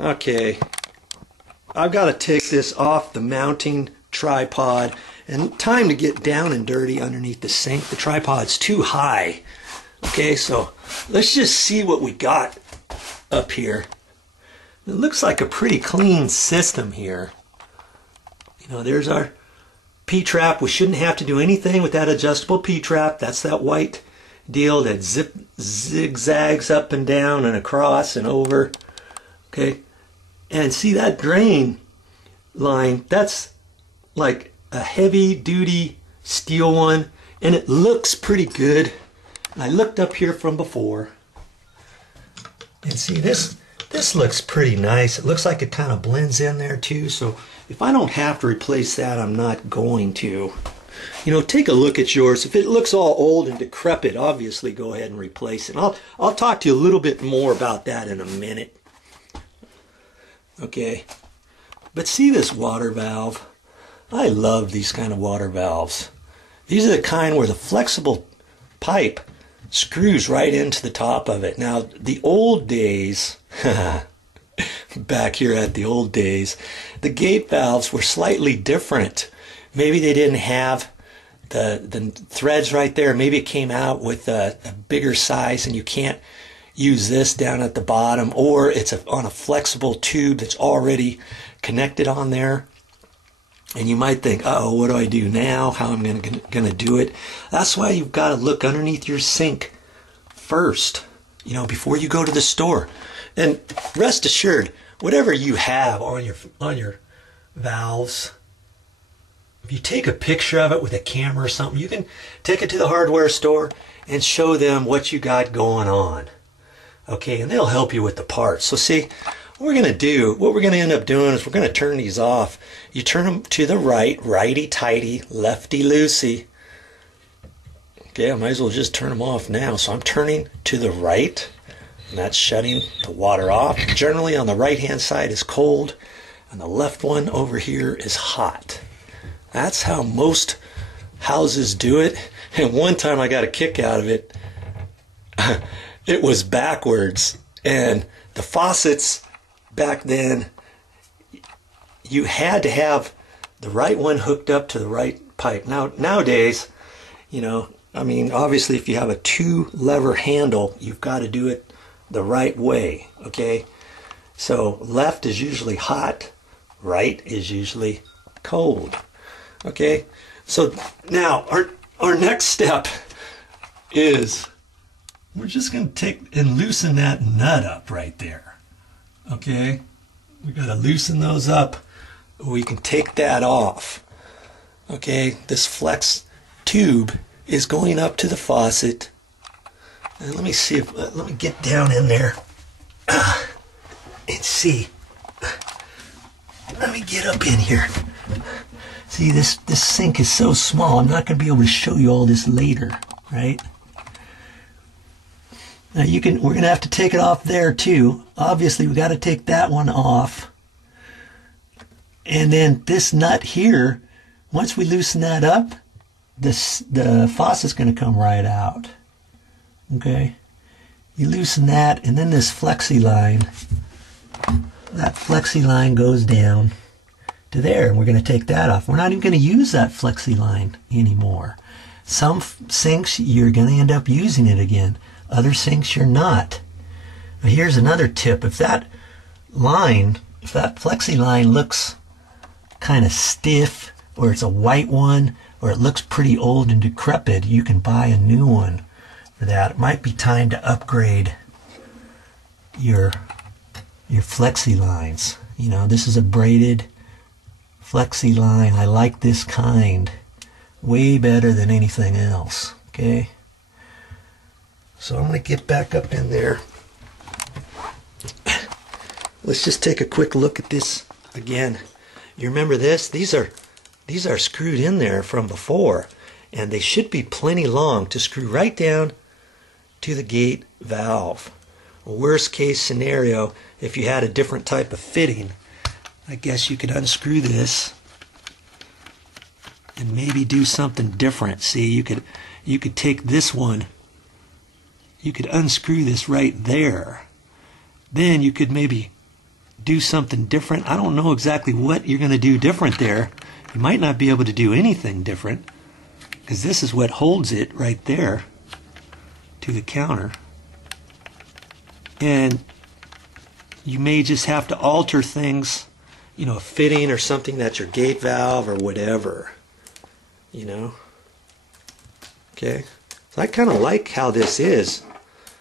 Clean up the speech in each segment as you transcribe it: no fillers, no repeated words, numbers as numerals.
Okay, I've got to take this off the mounting tripod, and time to get down and dirty underneath the sink. The tripod's too high. Okay, so let's just see what we got up here. It looks like a pretty clean system here. You know, there's our P-trap. We shouldn't have to do anything with that adjustable P-trap. That's that white deal that zigzags up and down and across and over. Okay, and see that drain line? That's like a heavy duty steel one, and it looks pretty good. I looked up here from before, and see this looks pretty nice. It looks like it kind of blends in there too, so if I don't have to replace that, I'm not going to. You know, take a look at yours. If it looks all old and decrepit, obviously go ahead and replace it. I'll talk to you a little bit more about that in a minute. Okay, but see this water valve? I love these kind of water valves. These are the kind where the flexible pipe screws right into the top of it. Now, the old days, back here at the old days, the gate valves were slightly different. Maybe they didn't have the threads right there. Maybe it came out with a bigger size and you can't use this down at the bottom, or it's on a flexible tube that's already connected on there. And you might think, uh-oh, what do I do now? How am I going to do it? That's why you've got to look underneath your sink first, you know, before you go to the store. And rest assured, whatever you have on your valves, if you take a picture of it with a camera or something, you can take it to the hardware store and show them what you got going on. Okay, and they'll help you with the parts. So see, what we're going to end up doing is we're going to turn these off. You turn them to the right, righty-tighty, lefty-loosey. Okay, I might as well just turn them off now. So I'm turning to the right, and that's shutting the water off. Generally on the right-hand side is cold, and the left one over here is hot. That's how most houses do it. And one time I got a kick out of it. It was backwards, and the faucets back then, you had to have the right one hooked up to the right pipe. Nowadays, you know, I mean, obviously if you have a 2-lever handle, you've got to do it the right way, okay? So left is usually hot, right is usually cold, okay? So now our next step is we're just going to take and loosen that nut up right there. Okay? We got to loosen those up. We can take that off. Okay? This flex tube is going up to the faucet. And let me see if let me get down in there and see. Let me get up in here. See, this sink is so small. I'm not going to be able to show you all this later, right? Now we're going to have to take it off there too. Obviously we got to take that one off. And then this nut here, once we loosen that up, the faucet's going to come right out. Okay? You loosen that, and then this flexi line, that flexi line goes down to there, and we're going to take that off. We're not even going to use that flexi line anymore. Some sinks you're going to end up using it again. Other sinks you're not. Now here's another tip. If that flexi line looks kind of stiff, or it's a white one, or it looks pretty old and decrepit, you can buy a new one for that. It might be time to upgrade your flexi lines. You know, this is a braided flexi line. I like this kind way better than anything else. Okay? So I'm going to get back up in there. Let's just take a quick look at this again. You remember this? These are screwed in there from before, and they should be plenty long to screw right down to the gate valve. Worst case scenario, if you had a different type of fitting, I guess you could unscrew this and maybe do something different. See, you could take this one. You could unscrew this right there. Then you could maybe do something different. I don't know exactly what you're going to do different there. You might not be able to do anything different, because this is what holds it right there to the counter. And you may just have to alter things, you know, a fitting or something that's your gate valve or whatever, you know. Okay, so I kind of like how this is.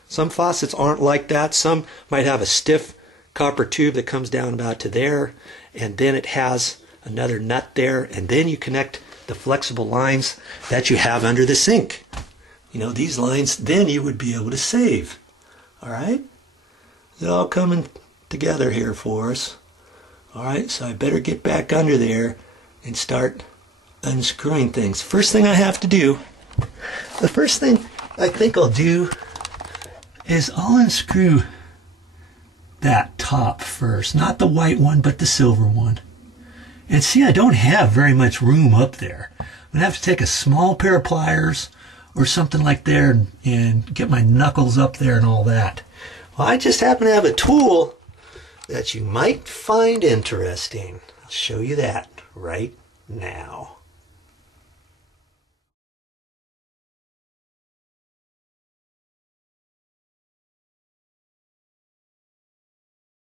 Some faucets aren't like that. Some might have a stiff copper tube that comes down about to there, and then it has another nut there, and then you connect the flexible lines that you have under the sink. You know, these lines, then you would be able to save. All right? It's all coming together here for us. All right, so I better get back under there and start unscrewing things. First thing I have to do, the first thing I think I'll do is I'll unscrew that top first. Not the white one, but the silver one. And see, I don't have very much room up there. I'm going to have to take a small pair of pliers or something like there and get my knuckles up there and all that. Well, I just happen to have a tool that you might find interesting. I'll show you that right now.